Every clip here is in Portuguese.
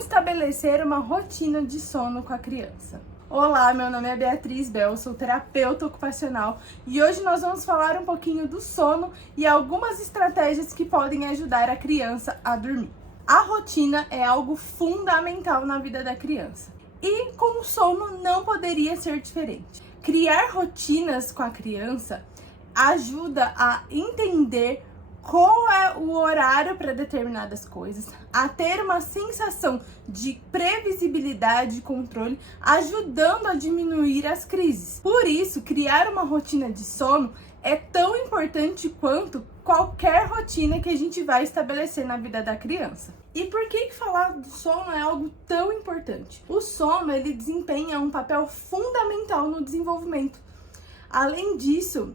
estabelecer uma rotina de sono com a criança? Olá, meu nome é Beatriz Bel, sou terapeuta ocupacional e hoje nós vamos falar um pouquinho do sono e algumas estratégias que podem ajudar a criança a dormir. A rotina é algo fundamental na vida da criança e com o sono não poderia ser diferente. Criar rotinas com a criança ajuda a entender qual é o horário para determinadas coisas, a ter uma sensação de previsibilidade e controle, ajudando a diminuir as crises. Por isso, criar uma rotina de sono é tão importante quanto qualquer rotina que a gente vai estabelecer na vida da criança. E por que falar do sono é algo tão importante? O sono, ele desempenha um papel fundamental no desenvolvimento. Além disso,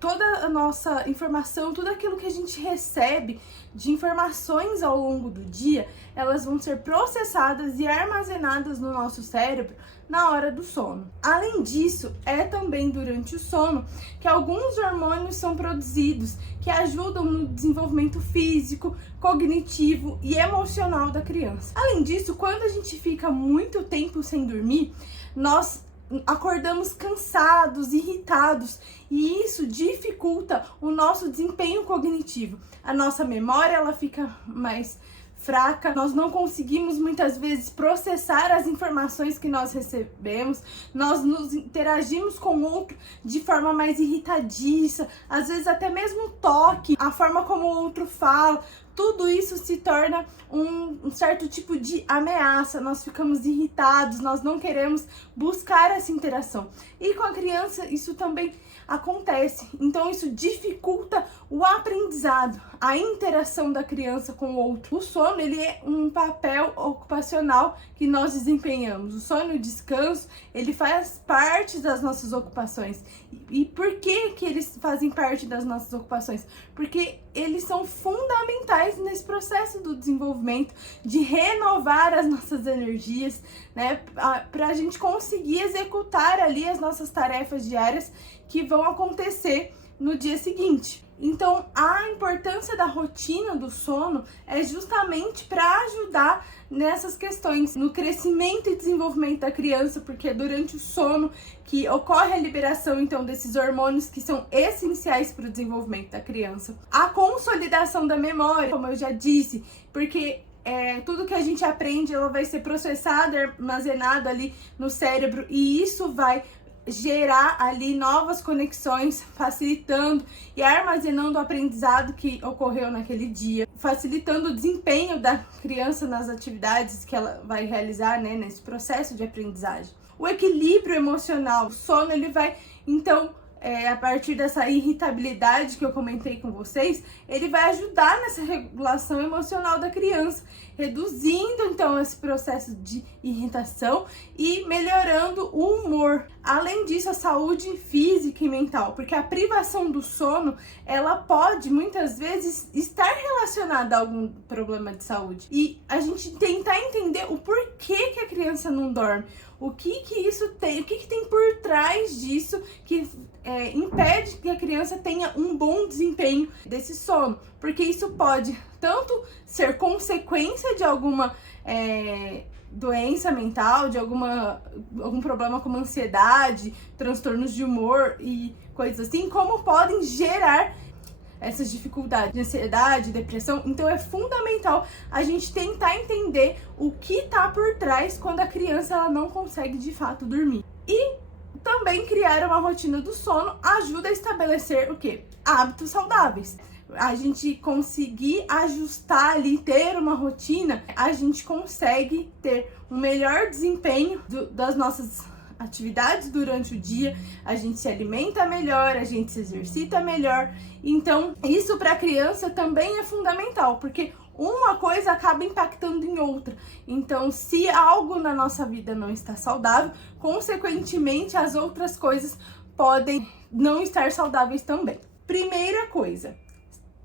toda a nossa informação, tudo aquilo que a gente recebe de informações ao longo do dia, elas vão ser processadas e armazenadas no nosso cérebro na hora do sono. Além disso, é também durante o sono que alguns hormônios são produzidos que ajudam no desenvolvimento físico, cognitivo e emocional da criança. Além disso, quando a gente fica muito tempo sem dormir, nós acordamos cansados, irritados, e isso dificulta o nosso desempenho cognitivo. A nossa memória, ela fica mais fraca, nós não conseguimos muitas vezes processar as informações que nós recebemos, nós nos interagimos com o outro de forma mais irritadiça, às vezes até mesmo o toque, a forma como o outro fala, tudo isso se torna um certo tipo de ameaça, nós ficamos irritados, nós não queremos buscar essa interação. E com a criança isso também acontece, então isso dificulta o aprendizado, a interação da criança com o outro. O sono, ele é um papel ocupacional que nós desempenhamos. O sono e o descanso, ele faz parte das nossas ocupações. E por que eles fazem parte das nossas ocupações? Porque eles são fundamentais nesse processo do desenvolvimento, de renovar as nossas energias, né, para a gente conseguir executar ali as nossas tarefas diárias que vão acontecer no dia seguinte. Então, a importância da rotina do sono é justamente para ajudar nessas questões, no crescimento e desenvolvimento da criança, porque é durante o sono que ocorre a liberação, então, desses hormônios que são essenciais para o desenvolvimento da criança. A consolidação da memória, como eu já disse, porque tudo que a gente aprende, ela vai ser processado, armazenado ali no cérebro, e isso vai gerar ali novas conexões, facilitando e armazenando o aprendizado que ocorreu naquele dia, facilitando o desempenho da criança nas atividades que ela vai realizar, né, nesse processo de aprendizagem. O equilíbrio emocional, o sono, ele vai, então, a partir dessa irritabilidade que eu comentei com vocês, ele vai ajudar nessa regulação emocional da criança, reduzindo então esse processo de irritação e melhorando o humor. Além disso, a saúde física e mental, porque a privação do sono, ela pode muitas vezes estar relacionada a algum problema de saúde. E a gente tentar entender o porquê que a criança não dorme, o que isso tem, o que tem por trás disso que impede que a criança tenha um bom desempenho desse sono, porque isso pode tanto ser consequência de alguma doença mental, de algum problema como ansiedade, transtornos de humor e coisas assim, como podem gerar essas dificuldades de ansiedade, depressão. Então é fundamental a gente tentar entender o que está por trás quando a criança ela não consegue de fato dormir. E também criar uma rotina do sono ajuda a estabelecer o quê? Hábitos saudáveis. A gente conseguir ajustar ali, ter uma rotina, a gente consegue ter um melhor desempenho das nossas atividades durante o dia, a gente se alimenta melhor, a gente se exercita melhor. Então, isso para a criança também é fundamental, porque uma coisa acaba impactando em outra. Então, se algo na nossa vida não está saudável, consequentemente as outras coisas podem não estar saudáveis também. Primeira coisa,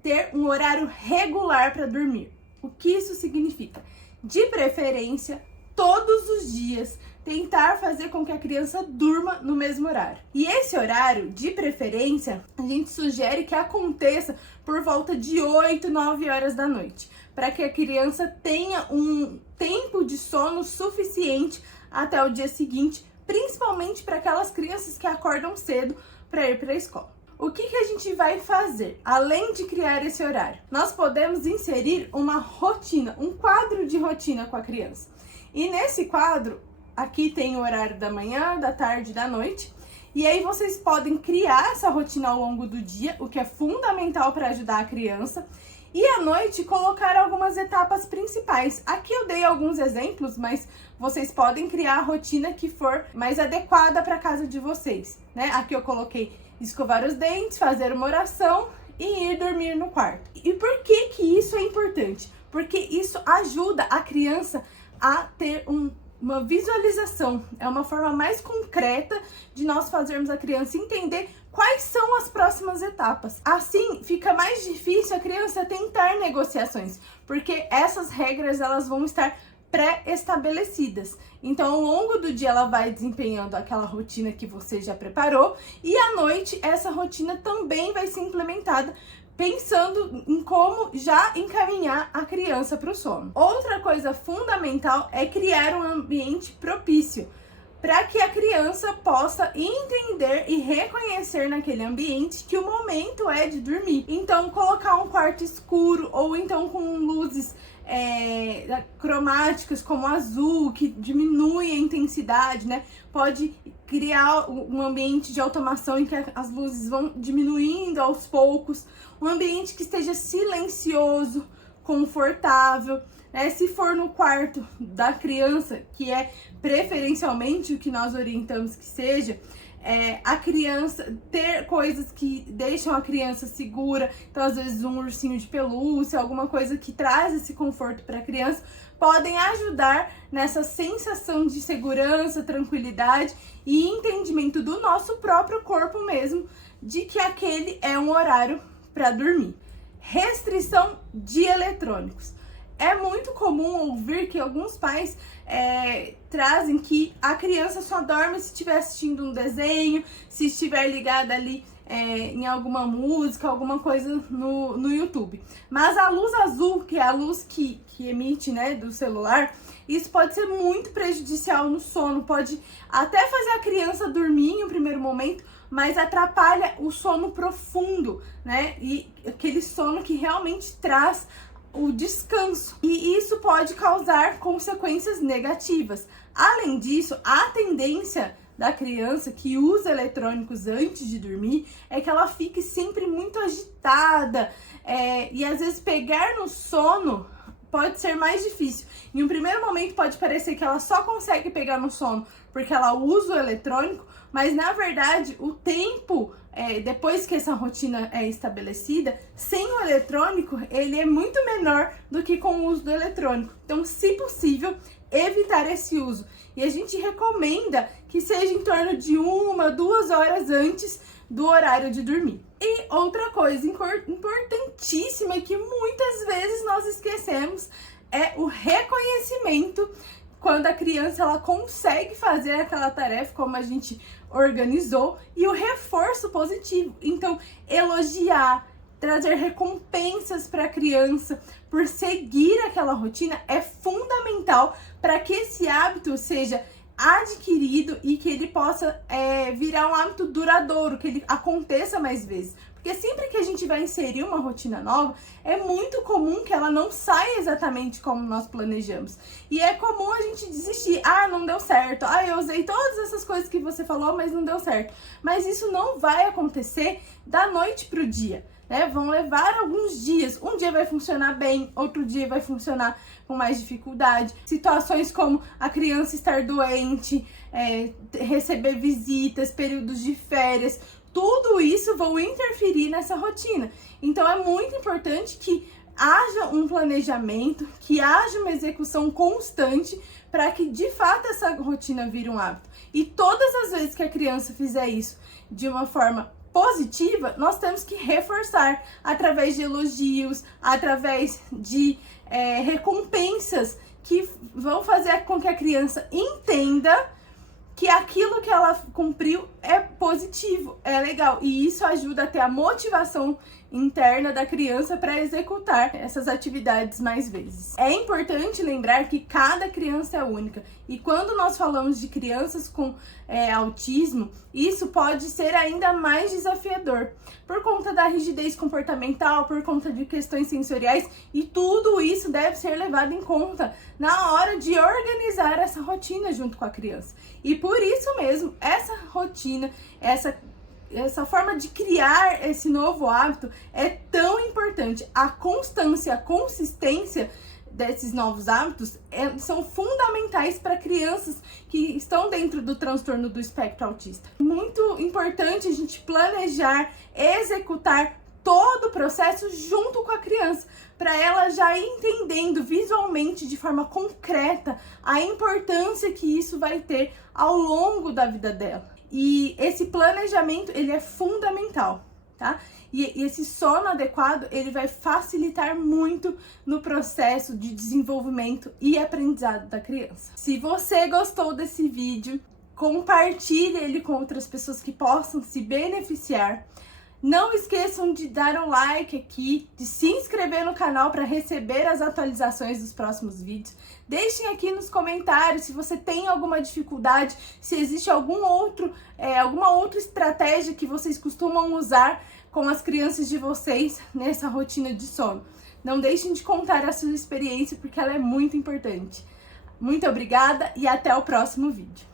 ter um horário regular para dormir. O que isso significa? De preferência, todos os dias, tentar fazer com que a criança durma no mesmo horário. E esse horário, de preferência, a gente sugere que aconteça por volta de 8, 9 horas da noite, para que a criança tenha um tempo tempo de sono suficiente até o dia seguinte, principalmente para aquelas crianças que acordam cedo para ir para a escola. O que a gente vai fazer, além de criar esse horário? Nós podemos inserir uma rotina, um quadro de rotina com a criança. E nesse quadro, aqui tem o horário da manhã, da tarde e da noite. E aí vocês podem criar essa rotina ao longo do dia, o que é fundamental para ajudar a criança. E à noite, colocar algumas etapas principais. Aqui eu dei alguns exemplos, mas vocês podem criar a rotina que for mais adequada para a casa de vocês, né? Aqui eu coloquei escovar os dentes, fazer uma oração e ir dormir no quarto. E por que isso é importante? Porque isso ajuda a criança a ter uma visualização, é uma forma mais concreta de nós fazermos a criança entender quais são as próximas etapas. Assim, fica mais difícil a criança tentar negociações, porque essas regras elas vão estar pré-estabelecidas. Então, ao longo do dia, ela vai desempenhando aquela rotina que você já preparou e à noite, essa rotina também vai ser implementada pensando em como já encaminhar a criança para o sono. Outra coisa fundamental é criar um ambiente propício para que a criança possa entender e reconhecer naquele ambiente que o momento é de dormir. Então, colocar um quarto escuro ou então com luzes cromáticas como azul, que diminui a intensidade, né? Pode criar um ambiente de automação em que as luzes vão diminuindo aos poucos, um ambiente que esteja silencioso, confortável, né? Se for no quarto da criança, que é preferencialmente o que nós orientamos que seja, a criança ter coisas que deixam a criança segura, então às vezes um ursinho de pelúcia, alguma coisa que traz esse conforto para a criança, podem ajudar nessa sensação de segurança, tranquilidade e entendimento do nosso próprio corpo mesmo, de que aquele é um horário para dormir. Restrição de eletrônicos. É muito comum ouvir que alguns pais trazem que a criança só dorme se estiver assistindo um desenho, se estiver ligada ali em alguma música, alguma coisa no YouTube. Mas a luz azul, que é a luz que emite, né, do celular, isso pode ser muito prejudicial no sono, pode até fazer a criança dormir em um primeiro momento, mas atrapalha o sono profundo, né? E aquele sono que realmente traz o descanso. E isso pode causar consequências negativas. Além disso, a tendência da criança que usa eletrônicos antes de dormir é que ela fique sempre muito agitada, e às vezes pegar no sono pode ser mais difícil. Em um primeiro momento pode parecer que ela só consegue pegar no sono porque ela usa o eletrônico, mas na verdade o tempo depois que essa rotina é estabelecida, sem o eletrônico, ele é muito menor do que com o uso do eletrônico. Então, se possível, evitar esse uso. E a gente recomenda que seja em torno de 1, 2 horas antes do horário de dormir. E outra coisa importantíssima que muitas vezes nós esquecemos é o reconhecimento quando a criança ela consegue fazer aquela tarefa como a gente organizou, e o reforço positivo. Então, elogiar, trazer recompensas para a criança por seguir aquela rotina é fundamental para que esse hábito seja adquirido e que ele possa virar um hábito duradouro, que ele aconteça mais vezes. Porque sempre que a gente vai inserir uma rotina nova, é muito comum que ela não saia exatamente como nós planejamos. E é comum a gente desistir. Ah, não deu certo. Ah, eu usei todas essas coisas que você falou, mas não deu certo. Mas isso não vai acontecer da noite pro dia, né? Vão levar alguns dias. Um dia vai funcionar bem, outro dia vai funcionar com mais dificuldade. Situações como a criança estar doente, receber visitas, períodos de férias, tudo isso vão interferir nessa rotina. Então é muito importante que haja um planejamento, que haja uma execução constante para que de fato essa rotina vire um hábito. E todas as vezes que a criança fizer isso de uma forma positiva, nós temos que reforçar através de elogios, através de recompensas que vão fazer com que a criança entenda que aquilo que ela cumpriu é positivo, é legal. E isso ajuda a ter a motivação interna da criança para executar essas atividades mais vezes. É importante lembrar que cada criança é única, e quando nós falamos de crianças com autismo, isso pode ser ainda mais desafiador, por conta da rigidez comportamental, por conta de questões sensoriais, e tudo isso deve ser levado em conta na hora de organizar essa rotina junto com a criança. E por isso mesmo, essa rotina, essa forma de criar esse novo hábito é tão importante. A constância, a consistência desses novos hábitos são fundamentais para crianças que estão dentro do transtorno do espectro autista. Muito importante a gente planejar, executar todo o processo junto com a criança, para ela já ir entendendo visualmente, de forma concreta, a importância que isso vai ter ao longo da vida dela. E esse planejamento, ele é fundamental, tá? E esse sono adequado, ele vai facilitar muito no processo de desenvolvimento e aprendizado da criança. Se você gostou desse vídeo, compartilhe ele com outras pessoas que possam se beneficiar. Não esqueçam de dar um like aqui, de se inscrever no canal para receber as atualizações dos próximos vídeos. Deixem aqui nos comentários se você tem alguma dificuldade, se existe alguma outra estratégia que vocês costumam usar com as crianças de vocês nessa rotina de sono. Não deixem de contar a sua experiência, porque ela é muito importante. Muito obrigada e até o próximo vídeo.